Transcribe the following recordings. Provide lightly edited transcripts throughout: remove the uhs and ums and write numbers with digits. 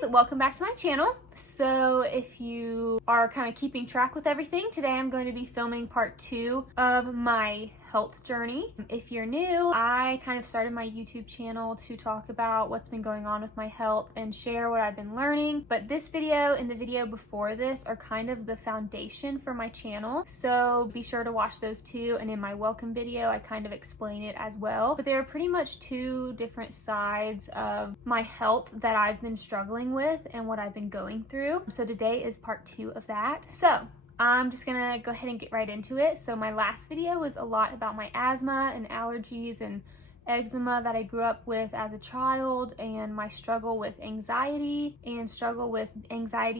guys, welcome back to my channel. So if you are kind of keeping track with everything, today I'm going to be filming part 2 of my health journey. If you're new, I kind of started my YouTube channel to talk about what's been going on with my health and share what I've been learning. But this video and the video before this are kind of the foundation for my channel. So be sure to watch those two. And in my welcome video, I kind of explain it as well. But there are pretty much two different sides of my health that I've been struggling with and what I've been going through. So today is part 2 of that. So I'm just gonna go ahead and get right into it. So my last video was a lot about my asthma and allergies and eczema that I grew up with as a child, and my struggle with anxiety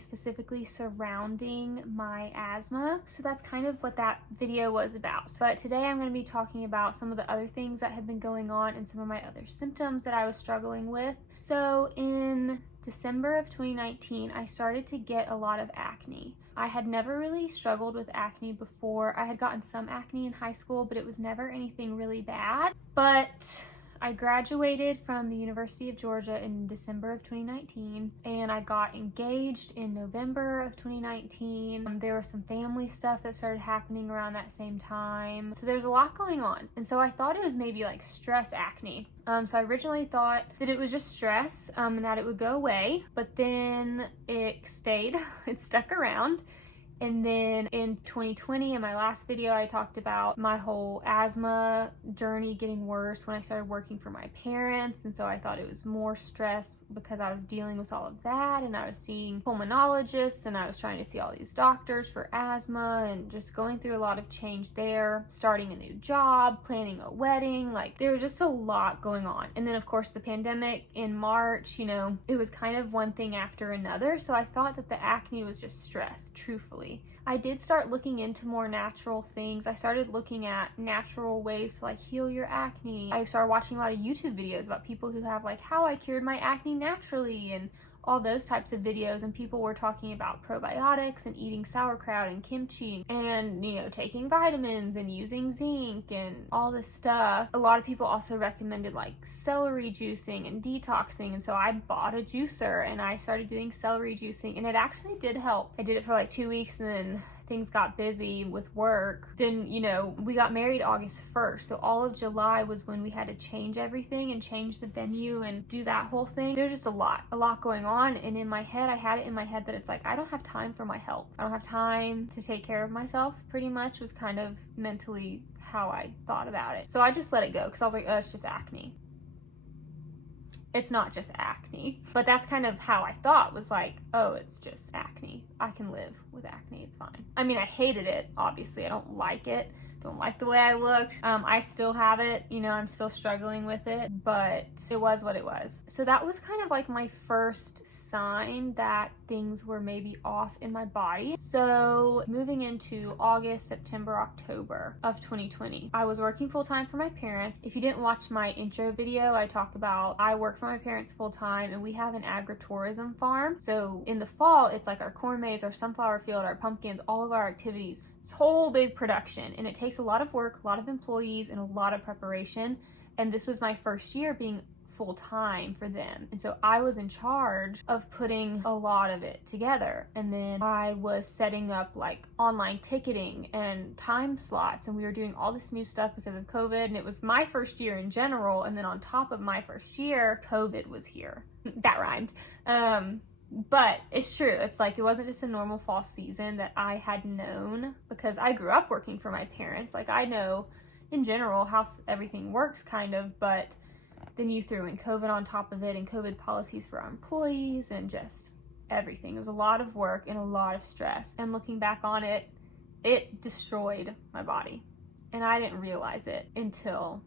specifically surrounding my asthma. So that's kind of what that video was about. But today I'm going to be talking about some of the other things that have been going on and some of my other symptoms that I was struggling with. So in December of 2019, I started to get a lot of acne. I had never really struggled with acne before. I had gotten some acne in high school, but it was never anything really bad. But I graduated from the University of Georgia in December of 2019, and I got engaged in November of 2019. There was some family stuff that started happening around that same time. So there's a lot going on. And so I thought it was maybe like stress acne. So I originally thought that it was just stress and that it would go away, but then it stayed, it stuck around. And then in 2020, in my last video, I talked about my whole asthma journey getting worse when I started working for my parents. And so I thought it was more stress because I was dealing with all of that, and I was seeing pulmonologists, and I was trying to see all these doctors for asthma, and just going through a lot of change there, starting a new job, planning a wedding. Like, there was just a lot going on. And then of course the pandemic in March, you know, it was kind of one thing after another. So I thought that the acne was just stress, truthfully. I did start looking into more natural things. I started looking at natural ways to like heal your acne. I started watching a lot of YouTube videos about people who have like how I cured my acne naturally and all those types of videos, and people were talking about probiotics and eating sauerkraut and kimchi and, you know, taking vitamins and using zinc and all this stuff. A lot of people also recommended like celery juicing and detoxing, and so I bought a juicer and I started doing celery juicing, and it actually did help. I did it for like 2 weeks, and then things got busy with work. Then, you know, we got married August 1st, so all of July was when we had to change everything and change the venue and do that whole thing. There's just a lot going on, and in my head, I had it in my head that it's like, I don't have time for my health. I don't have time to take care of myself, pretty much was kind of mentally how I thought about it. So I just let it go, because I was like, oh, it's just acne. It's not just acne, but that's kind of how I thought, was like, oh, it's just acne. I can live with acne, it's fine. I mean, I hated it, obviously. I don't like it. Don't like the way I looked. I still have it, you know, I'm still struggling with it, but it was what it was. So that was kind of like my first sign that things were maybe off in my body. So moving into August, September, October of 2020, I was working full-time for my parents. If you didn't watch my intro video, I talk about I work for my parents full-time, and we have an agritourism farm. So in the fall, it's like our corn maze, our sunflower field, our pumpkins, all of our activities. It's a whole big production, and it takes a lot of work, a lot of employees, and a lot of preparation. And this was my first year being full-time for them, and so I was in charge of putting a lot of it together. And then I was setting up like online ticketing and time slots, and we were doing all this new stuff because of COVID, and it was my first year in general. And then on top of my first year, COVID was here. That rhymed. But it's true. It's like, it wasn't just a normal fall season that I had known, because I grew up working for my parents. Like, I know in general how everything works kind of, but then you threw in COVID on top of it, and COVID policies for our employees, and just everything. It was a lot of work and a lot of stress. And looking back on it, it destroyed my body. And I didn't realize it until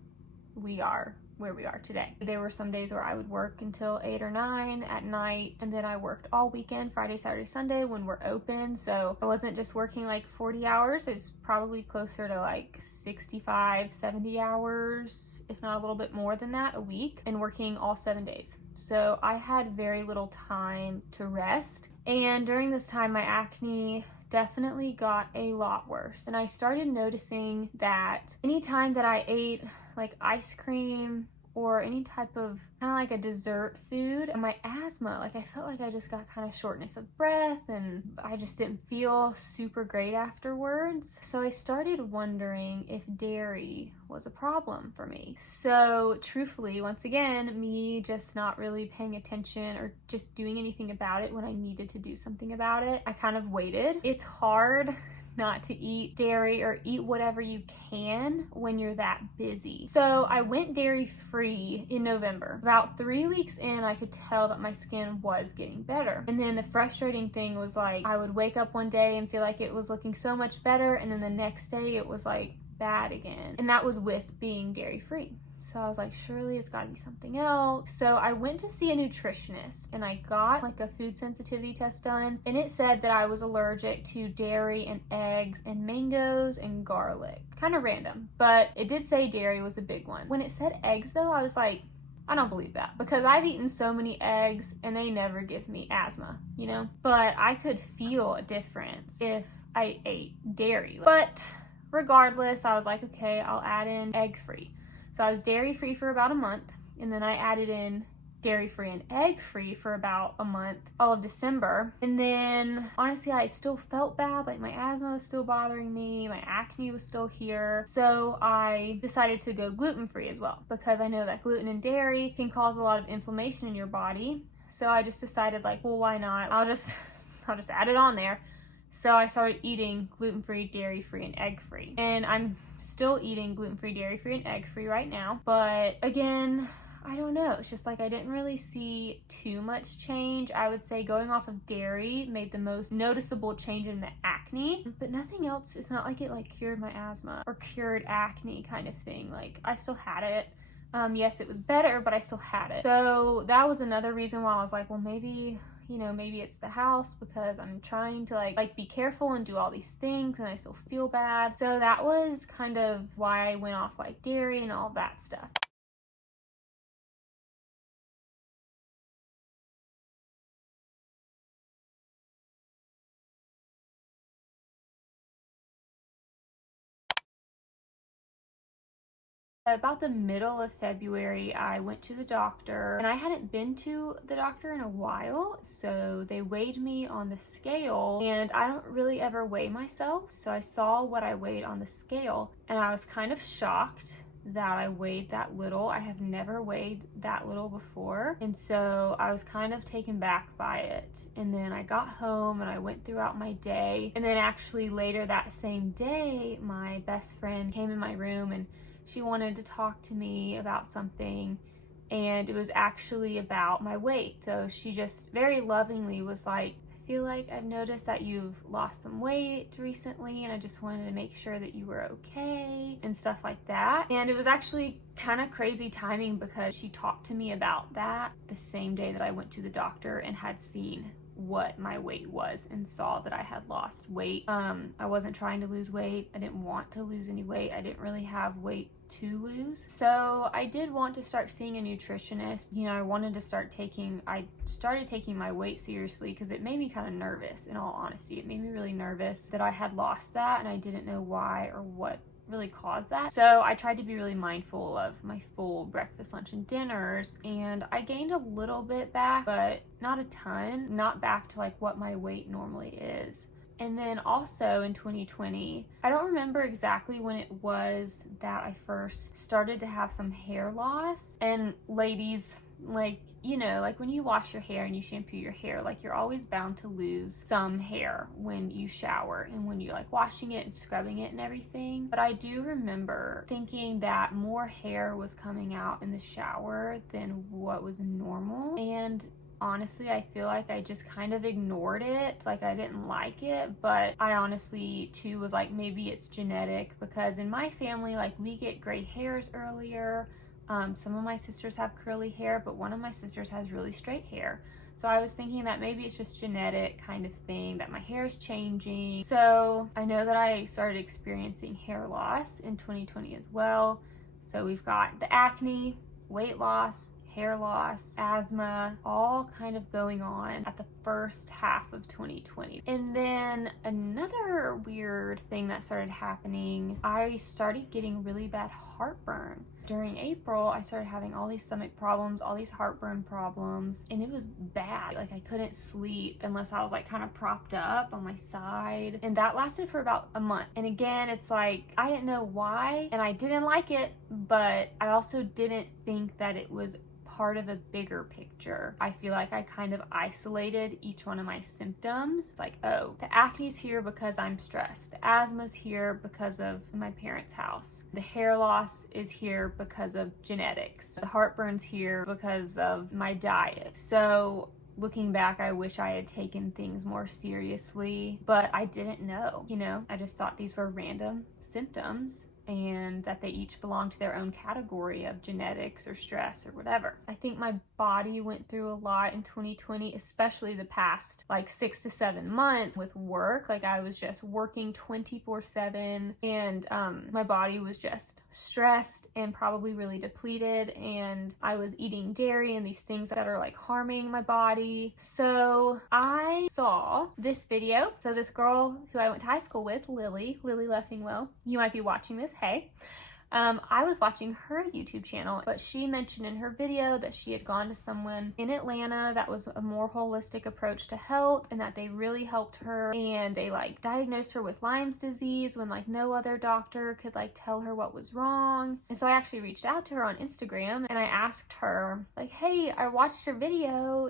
we are where we are today. There were some days where I would work until 8 or 9 at night, and then I worked all weekend, Friday, Saturday, Sunday when we're open. So I wasn't just working like 40 hours, it's probably closer to like 65, 70 hours, if not a little bit more than that a week, and working all 7 days. So I had very little time to rest. And during this time, my acne definitely got a lot worse. And I started noticing that anytime that I ate like ice cream or any type of kind of like a dessert food. And my asthma, like I felt like I just got kind of shortness of breath and I just didn't feel super great afterwards. So I started wondering if dairy was a problem for me. So truthfully, once again, me just not really paying attention or just doing anything about it when I needed to do something about it, I kind of waited. It's hard not to eat dairy or eat whatever you can when you're that busy. So I went dairy free in November. About 3 weeks in, I could tell that my skin was getting better. And then the frustrating thing was like, I would wake up one day and feel like it was looking so much better, and then the next day it was like bad again. And that was with being dairy free. So I was like, surely it's gotta be something else. So I went to see a nutritionist and I got like a food sensitivity test done, and it said that I was allergic to dairy and eggs and mangoes and garlic. Kind of random, but it did say dairy was a big one. When it said eggs though, I was like, I don't believe that, because I've eaten so many eggs and they never give me asthma, you know? But I could feel a difference if I ate dairy. But regardless, I was like, okay, I'll add in egg free. So I was dairy free for about a month, and then I added in dairy free and egg free for about a month, all of December. And then honestly, I still felt bad, like my asthma was still bothering me, my acne was still here. So I decided to go gluten free as well, because I know that gluten and dairy can cause a lot of inflammation in your body. So I just decided like, well, why not? I'll just add it on there. So I started eating gluten-free, dairy-free, and egg-free. And I'm still eating gluten-free, dairy-free, and egg-free right now. But again, I don't know. It's just like I didn't really see too much change. I would say going off of dairy made the most noticeable change in the acne. But nothing else. It's not like it like cured my asthma or cured acne kind of thing. Like I still had it. Yes, it was better, but I still had it. So that was another reason why I was like, well, maybe, you know, maybe it's the house, because I'm trying to like be careful and do all these things and I still feel bad. So that was kind of why I went off like dairy and all that stuff. About the middle of February, I went to the doctor, and I hadn't been to the doctor in a while, so they weighed me on the scale, and I don't really ever weigh myself, so I saw what I weighed on the scale, and I was kind of shocked that I weighed that little. I have never weighed that little before, and so I was kind of taken back by it. And then I got home and I went throughout my day, and then actually later that same day, my best friend came in my room and she wanted to talk to me about something, and it was actually about my weight. So she just very lovingly was like, I feel like I've noticed that you've lost some weight recently, and I just wanted to make sure that you were okay and stuff like that. And it was actually kind of crazy timing, because she talked to me about that the same day that I went to the doctor and had seen what my weight was and saw that I had lost weight. I wasn't trying to lose weight. I didn't want to lose any weight. I didn't really have weight to lose. So I did want to start seeing a nutritionist. You know, I started taking my weight seriously, because it made me kind of nervous, in all honesty. It made me really nervous that I had lost that and I didn't know why or what really caused that. So I tried to be really mindful of my full breakfast, lunch, and dinners, and I gained a little bit back, but not a ton, not back to like what my weight normally is. And then also in 2020, I don't remember exactly when it was that I first started to have some hair loss. And ladies, like, you know, like when you wash your hair and you shampoo your hair, like you're always bound to lose some hair when you shower and when you're like washing it and scrubbing it and everything. But I do remember thinking that more hair was coming out in the shower than what was normal. And honestly, I feel like I just kind of ignored it, like I didn't like it. But I honestly too was like, maybe it's genetic, because in my family, like we get gray hairs earlier. Some of my sisters have curly hair, but one of my sisters has really straight hair. So I was thinking that maybe it's just genetic kind of thing, that my hair is changing. So I know that I started experiencing hair loss in 2020 as well. So we've got the acne, weight loss, hair loss, asthma, all kind of going on at the first half of 2020. And then another weird thing that started happening, I started getting really bad heartburn. During April, I started having all these stomach problems, all these heartburn problems, and it was bad. Like I couldn't sleep unless I was like kind of propped up on my side. And that lasted for about a month. And again, it's like, I didn't know why, and I didn't like it, but I also didn't think that it was part of a bigger picture. I feel like I kind of isolated each one of my symptoms. It's like, oh, the acne's here because I'm stressed. The asthma's here because of my parents' house. The hair loss is here because of genetics. The heartburn's here because of my diet. So looking back, I wish I had taken things more seriously, but I didn't know, I just thought these were random symptoms and that they each belong to their own category of genetics or stress or whatever. I think my body went through a lot in 2020, especially the past like 6 to 7 months with work. Like I was just working 24/7 and my body was just stressed and probably really depleted, and I was eating dairy and these things that are like harming my body. So I saw this video. So this girl who I went to high school with, Lily Leffingwell, you might be watching this, hey. I was watching her YouTube channel, but she mentioned in her video that she had gone to someone in Atlanta that was a more holistic approach to health and that they really helped her, and they like diagnosed her with Lyme's disease when like no other doctor could like tell her what was wrong. And so I actually reached out to her on Instagram and I asked her like, hey, I watched your video,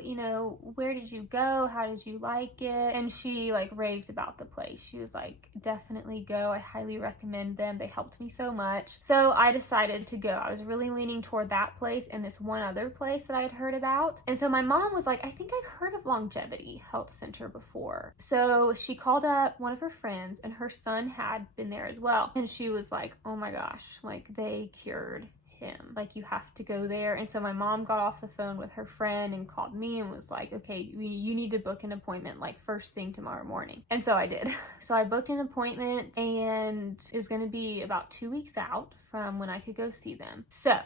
where did you go? How did you like it? And she like raved about the place. She was like, definitely go. I highly recommend them. They helped me so much. So I decided to go. I was really leaning toward that place and this one other place that I had heard about. And so my mom was like, I think I've heard of Longevity Health Center before. So she called up one of her friends and her son had been there as well. And she was like, oh my gosh, like they cured him. Like you have to go there. And so my mom got off the phone with her friend and called me and was like, okay, you need to book an appointment like first thing tomorrow morning. And so I did. So I booked an appointment and it was going to be about 2 weeks out from when I could go see them. So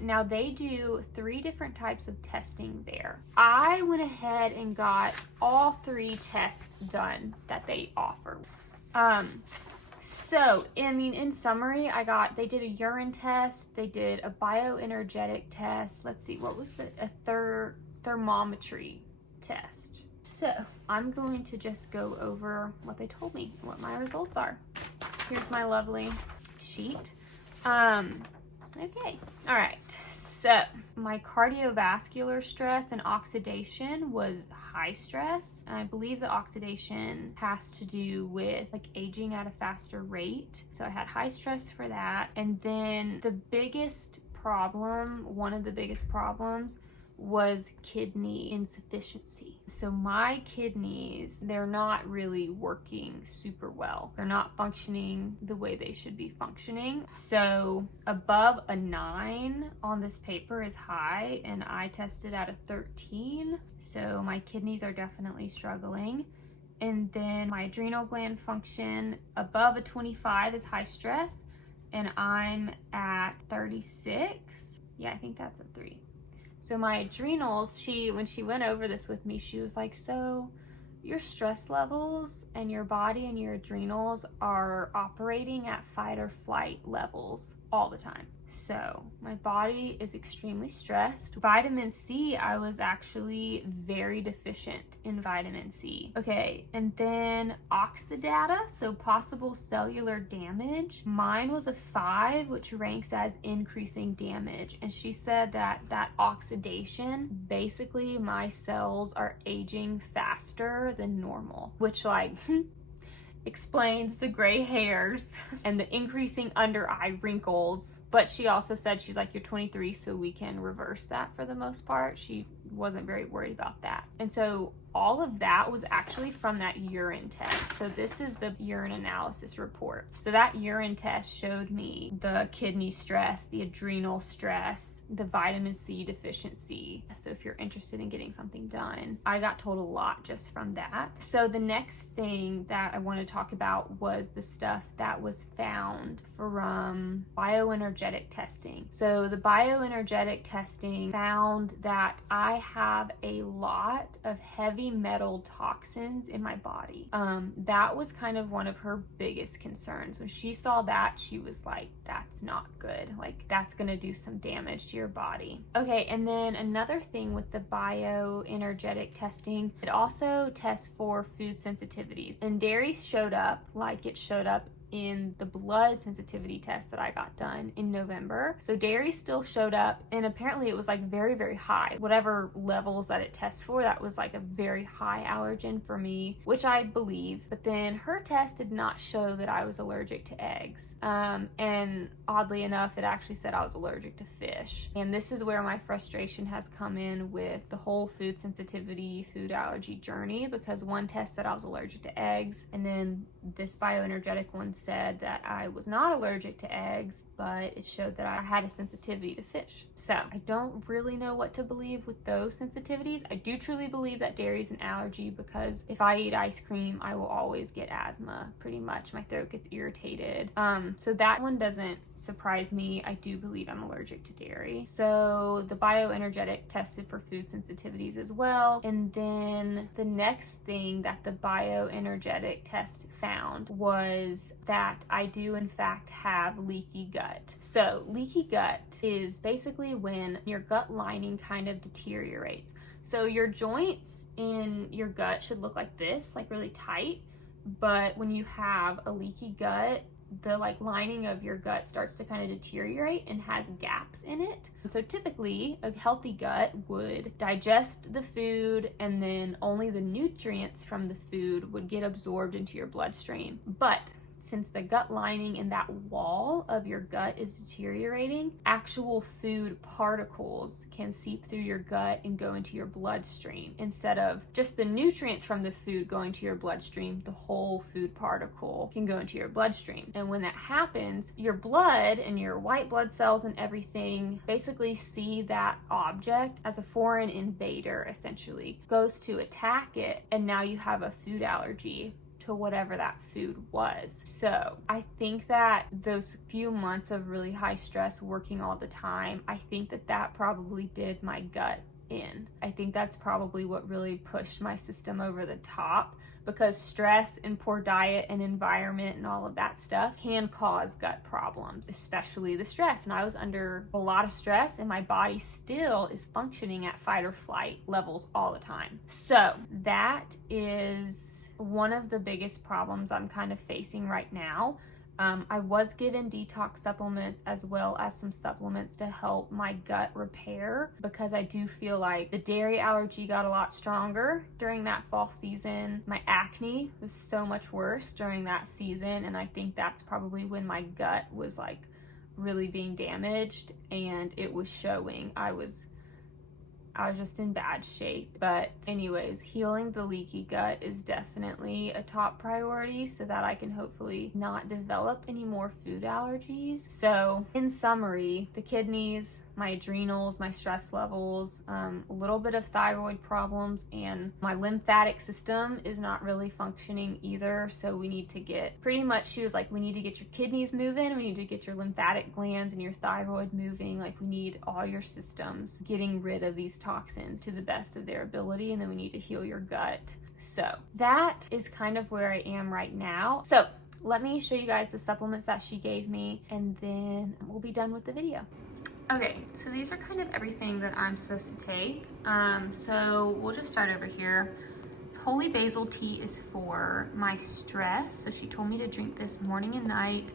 now they do 3 different types of testing there. I went ahead and got all 3 tests done that they offer. So, in summary, they did a urine test, they did a bioenergetic test. Let's see, what was a thermometry test. So, I'm going to just go over what they told me, what my results are. Here's my lovely sheet. Okay, all right. So my cardiovascular stress and oxidation was high stress. And I believe the oxidation has to do with like aging at a faster rate. So I had high stress for that. And then one of the biggest problems was kidney insufficiency. So my kidneys, they're not really working super well. They're not functioning the way they should be functioning. So above a 9 on this paper is high, and I tested at a 13. So my kidneys are definitely struggling. And then my adrenal gland function above a 25 is high stress, and I'm at 36. Yeah, I think that's a 3. So my adrenals, when she went over this with me, she was like, so your stress levels and your body and your adrenals are operating at fight or flight levels all the time. So my body is extremely stressed. Vitamin C, I was actually very deficient in vitamin C. Okay, and then oxidata, so possible cellular damage. Mine was a 5, which ranks as increasing damage. And she said that oxidation, basically my cells are aging faster than normal, which like explains the gray hairs and the increasing under eye wrinkles. But she also said, she's like, you're 23, so we can reverse that for the most part. She wasn't very worried about that. And so all of that was actually from that urine test. So this is the urine analysis report. So that urine test showed me the kidney stress, the adrenal stress, the vitamin C deficiency. So if you're interested in getting something done, I got told a lot just from that. So the next thing that I want to talk about was the stuff that was found from bioenergetic testing. So the bioenergetic testing found that I have a lot of heavy metal toxins in my body. That was kind of one of her biggest concerns. When she saw that, she was like, that's not good. Like, that's gonna do some damage to your body. Okay, and then another thing with the bioenergetic testing, it also tests for food sensitivities. And dairy showed up like it showed up in the blood sensitivity test that I got done in November. So dairy still showed up, and apparently it was like very, very high. Whatever levels that it tests for, that was like a very high allergen for me, which I believe. But then her test did not show that I was allergic to eggs. And oddly enough, it actually said I was allergic to fish. And this is where my frustration has come in with the whole food sensitivity, food allergy journey, because one test said I was allergic to eggs, and then this bioenergetic one said that I was not allergic to eggs, but it showed that I had a sensitivity to fish. So I don't really know what to believe with those sensitivities. I do truly believe that dairy is an allergy, because if I eat ice cream, I will always get asthma, pretty much. My throat gets irritated. So that one doesn't surprise me. I do believe I'm allergic to dairy. So the bioenergetic tested for food sensitivities as well. And then the next thing that the bioenergetic test found was that I do in fact have leaky gut. So leaky gut is basically when your gut lining kind of deteriorates. So your joints in your gut should look like this, like really tight, but when you have a leaky gut, the lining of your gut starts to kind of deteriorate and has gaps in it. So typically a healthy gut would digest the food, and then only the nutrients from the food would get absorbed into your bloodstream. But since the gut lining and that wall of your gut is deteriorating, actual food particles can seep through your gut and go into your bloodstream. Instead of just the nutrients from the food going to your bloodstream, the whole food particle can go into your bloodstream. And when that happens, your blood and your white blood cells and everything basically see that object as a foreign invader, essentially, goes to attack it, and now you have a food allergy to whatever that food was. So I think that those few months of really high stress working all the time, I think that that probably did my gut in. I think that's probably what really pushed my system over the top, because stress and poor diet and environment and all of that stuff can cause gut problems, especially the stress. And I was under a lot of stress, and my body still is functioning at fight or flight levels all the time. So that is one of the biggest problems I'm kind of facing right now. I was given detox supplements as well as some supplements to help my gut repair, because I do feel like the dairy allergy got a lot stronger during that fall season. My acne was so much worse during that season, and I think that's probably when my gut was like really being damaged and it was showing. I was just in bad shape. But anyways, healing the leaky gut is definitely a top priority so that I can hopefully not develop any more food allergies. So in summary, the kidneys, my adrenals, my stress levels, a little bit of thyroid problems, and my lymphatic system is not really functioning either. So we need to get, pretty much she was like, we need to get your kidneys moving, we need to get your lymphatic glands and your thyroid moving. Like, we need all your systems getting rid of these toxins to the best of their ability, and then we need to heal your gut. So that is kind of where I am right now. So let me show you guys the supplements that she gave me, and then we'll be done with the video. Okay, so these are kind of everything that I'm supposed to take. So we'll just start over here. Holy basil tea is for my stress. So she told me to drink this morning and night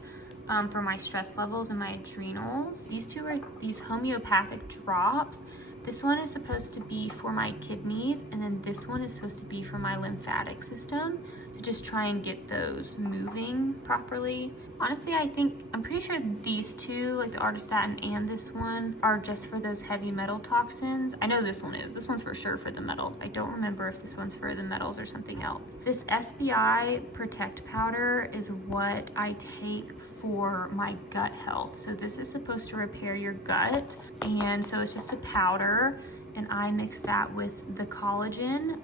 for my stress levels and my adrenals. These two are these homeopathic drops. This one is supposed to be for my kidneys, and then this one is supposed to be for my lymphatic system, to just try and get those moving properly. Honestly, I'm pretty sure these two, like the Artistatin and this one, are just for those heavy metal toxins. I know this one is. This one's for sure for the metals. I don't remember if this one's for the metals or something else. This SBI Protect Powder is what I take for my gut health. So this is supposed to repair your gut, and so it's just a powder, and I mix that with the collagen.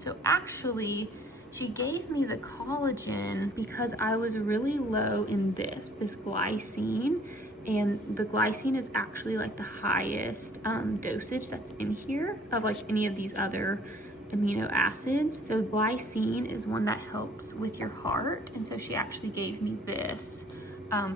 So actually, she gave me the collagen because I was really low in this glycine, And the glycine is actually like the highest dosage that's in here of like any of these other amino acids. So glycine is one that helps with your heart. And so she actually gave me this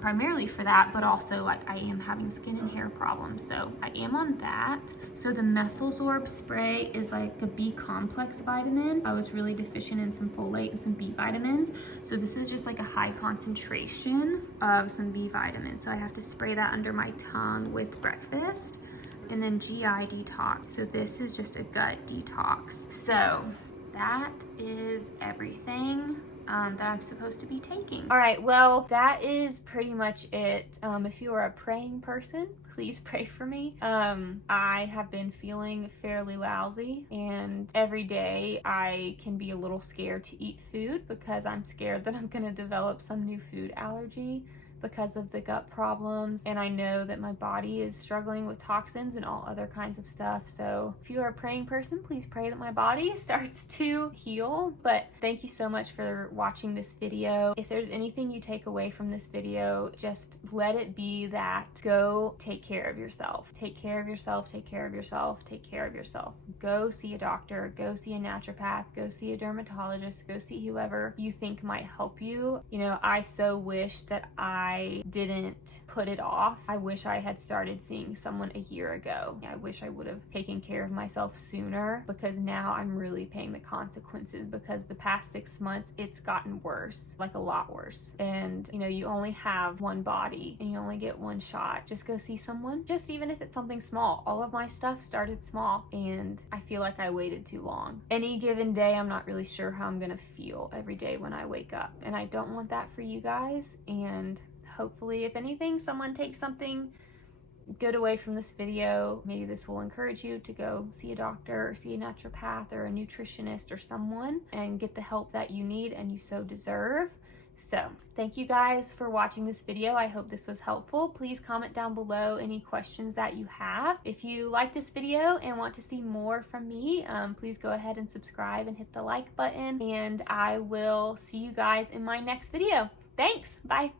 primarily for that, but also like I am having skin and hair problems, so I am on that. So the Methylsorb spray is like a B complex vitamin. I was really deficient in some folate and some B vitamins, so this is just like a high concentration of some B vitamins. So I have to spray that under my tongue with breakfast. And then GI detox. So this is just a gut detox. So that is everything that I'm supposed to be taking. All right, well, that is pretty much it. If you are a praying person, please pray for me. I have been feeling fairly lousy, and every day I can be a little scared to eat food because I'm scared that I'm gonna develop some new food allergy because of the gut problems, and I know that my body is struggling with toxins and all other kinds of stuff. So if you are a praying person, please pray that my body starts to heal. But thank you so much for watching this video. If there's anything you take away from this video, just let it be that go take care of yourself. Take care of yourself, take care of yourself, take care of yourself. Go see a doctor, go see a naturopath, go see a dermatologist, go see whoever you think might help you. You know, I so wish that I didn't put it off. I wish I had started seeing someone a year ago. I wish I would have taken care of myself sooner, because now I'm really paying the consequences, because the past 6 months it's gotten worse, like a lot worse. And you know, you only have one body and you only get one shot. Just go see someone, just even if it's something small. All of my stuff started small and I feel like I waited too long. Any given day, I'm not really sure how I'm gonna feel every day when I wake up, and I don't want that for you guys. And hopefully, if anything, someone takes something good away from this video. Maybe this will encourage you to go see a doctor or see a naturopath or a nutritionist or someone and get the help that you need and you so deserve. So thank you guys for watching this video. I hope this was helpful. Please comment down below any questions that you have. If you like this video and want to see more from me, please go ahead and subscribe and hit the like button, and I will see you guys in my next video. Thanks. Bye.